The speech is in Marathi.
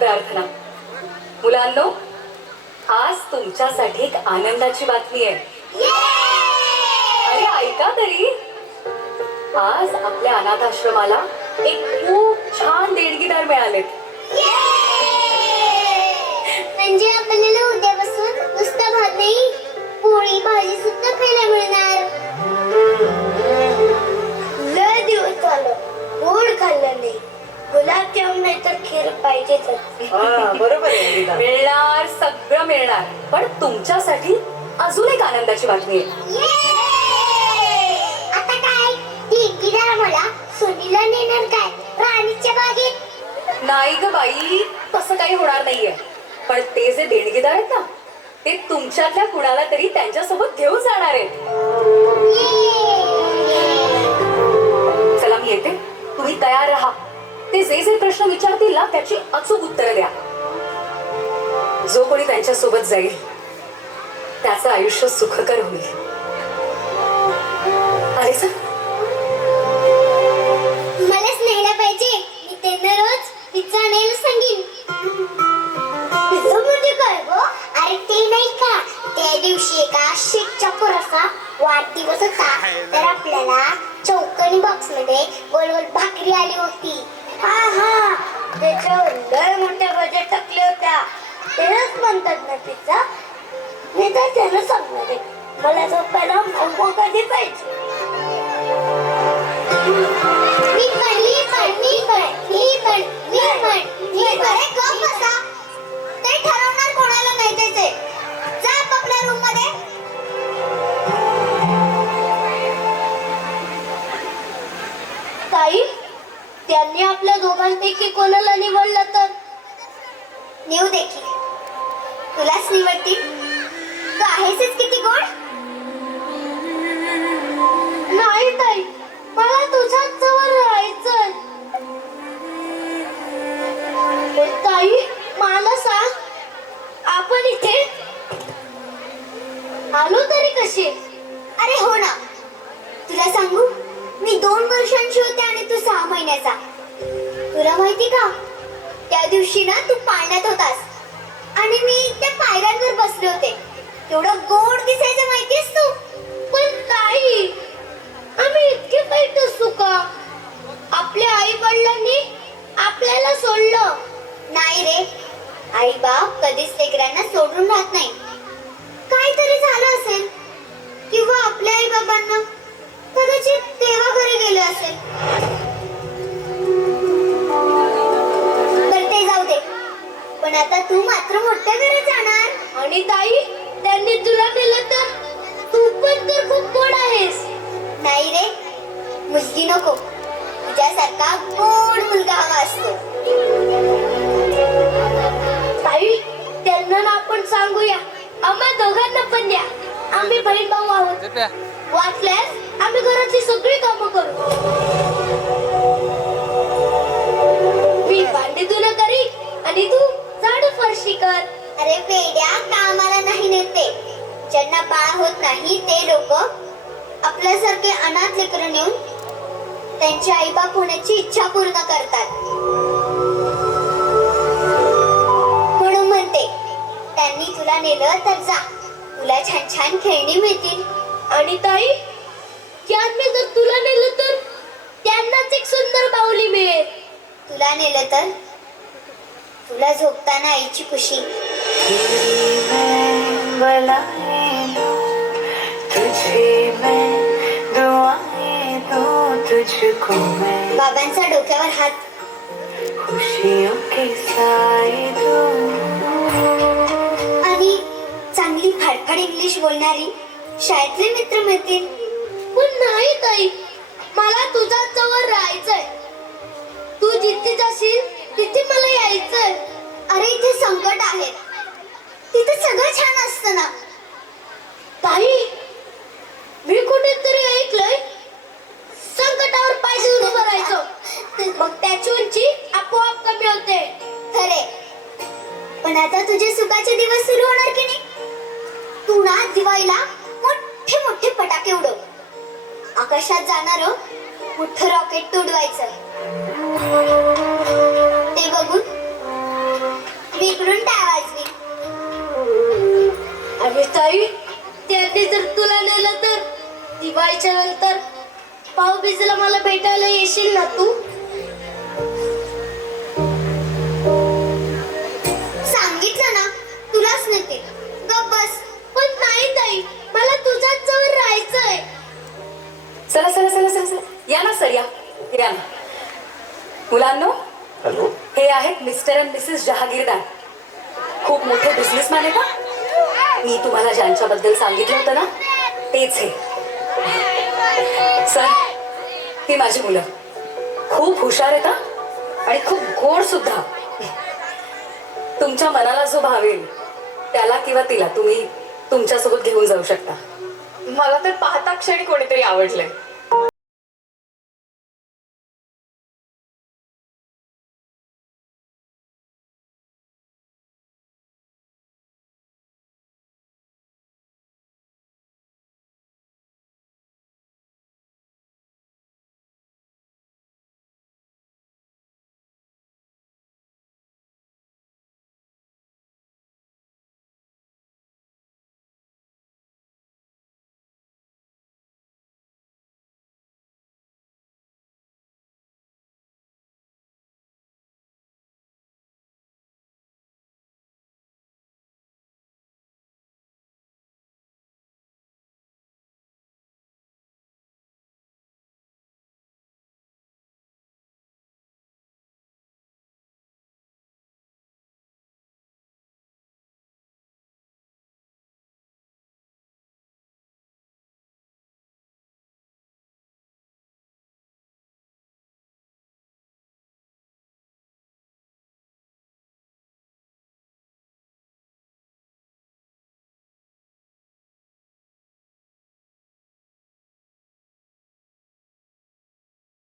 प्रार्थना. मुलांनो आज तुमच्यासाठी एक आनंदाची बातमी आहे. अरे ऐका तरी आज आपल्या अनाथाश्रमाला एक खूप छान देणगीदार मिळालेत. बरोबर आहे मिळणार सगळं मिळणार. पण तुमच्यासाठी अजून एक आनंदाची बातमी आहे. आता काय? टिकीदार मला सुनीला नेणार काय? राणीच्या बागेत? नाही ग बाई तसं काही होणार नाहीये. पण ते जे देणगीदार आहेत ना ते तुमच्यातल्या कुणाला तरी त्यांच्यासोबत घेऊन जाणार आहेत. चला मी येते. तुम्ही तयार राहा. ते जे जे प्रश्न विचारतील ना त्याची अचूक उत्तरं द्या. जो कोणी त्यांच्यासोबत जाईल त्याचं आयुष्य सुखकर होईल. अरे सर? मलाच न्यायला पाहिजे. मी त्यांना रोज पिझ्झा आणायला सांगेन. पिझ्झा म्हणजे काय गो? अरे ते नाही का? त्या दिवशी एका शेकच्या पोराचा वाढदिवस होता. तर आपल्याला चौकनी बॉक्समध्ये गोल गोल भाकरी आली होती. हा हा. त्याच्यावर लय मोठ्या बजेट टाकले होते. तेच म्हणतात ना पिझ्झा मी तर त्याला सांगणार. आहे मला झोपायला मोमो कधी पाहिजे. मी पण मी पण मी पण मी पण मी पण मी पण. अरे गप बसा. ते ठरवणार कोणाला नाही द्यायचे जा आपल्या रूममध्ये. ताई त्यांनी आपल्या दोघांपैकी कोणाला निवडलं तर? निव देखील तुलाच निवडतील तू आहेसच किती गोड? नाही ताई. मला तुझ्याच जवळ राहायचंय. हे ताई मला सांग आपण इथे आलो तरी कशी? अरे हो ना. तुला सांगू मी दोन वर्षांची होते आणि तू सहा महिन्याचा. तुला माहिती का? त्या दिवशी ना तू मी त्या पायऱ्यांवर बसले होते. तेवढं गोड दिसायचं माहितीस तू? पण ताई आम्ही इतके वाईट असू का? आपल्या आई वडिलांनी आपल्याला सोडलं. नाही रे. आई बाप कधीच लेकरांना सोडून राहत नाही. काहीतरी झालं असेल. किंवा आपल्या आई बाबांना कदाचित तेव्हा घरी गेले असेल. पण आता तू मात्र मोठ्या घरी जाणार. आणि ताई त्यांनी तुला नेलं तर तू पण तर खूप गोड आहेस. नाही रे मुलगी नको. तुझ्यासारखा गोड मुलगा हवा असतो. ताई त्यांना ना आपण सांगूया. आम्हा दोघांना पण द्या. आम्ही बहीण भाऊ आहोत. वाचल्यास आम्ही घराची सगळी कामं करू. मी भांडी धुणं करी आणि तू झाडू फरशी कर. अरे वेड्या कामाला नाही नेते. ज्यांना बाळ होत नाही ते लोक आपल्यासारखे अनाथ लेकरं नेऊन त्यांची आईबाप होण्याची इच्छा पूर्ण करतात. म्हणून म्हणते त्यांनी तुला नेलं तर जा. तुला छान छान खेळणी मिळतील. आणि ताई मी जर तुला नेलं तर त्यांनाच एक सुंदर बाहुली मिळेल. तुला नेलं तर तुला झोपताना आईची खुशी. बाबांचा डोक्यावर हात. आणि चांगली फाडफाड इंग्लिश बोलणारी शाळेतले मित्र मिळतील पण नाही ताई मला तुझ्या जवळ राहायचंय. तू जिथे जाशील तिथे मला यायचंय. अरे इथे संकट आहे. तिथे सगळं छान असतं ना. ताई मी कुठेतरी ऐकलंय. संकटावर पाय देऊन उभं मग त्याची उंची आपोआप कमी होते. खरे. पण आता तुझे सुखाचे दिवस सुरू होणार की नाही? तू ना दिवाळीला मोठे मोठे फटाके उडव. आकाशात जाणार मोठं रॉकेट तुडवायचं बघून बिघडून टाळायची. अरे ताई त्यांनी जर तुला नेलं तर दिवाळीच्या नंतर भाऊबीजेला मला भेटायला येशील ना तू? आहेत मिस्टर अँड मिसेस जहागीरदार खूप मोठे बिझनेसमॅन आहे का? मी तुम्हाला ज्यांच्याबद्दल सांगितलं होतं ना तेच हे. सर ही माझी मुलं. खूप हुशार आहेत का आणि खूप गोड सुद्धा. तुमच्या मनाला जो भावेल त्याला किंवा तिला तुम्ही तुमच्यासोबत घेऊन जाऊ शकता. मला तर पाहता क्षणी कोणीतरी आवडलंय.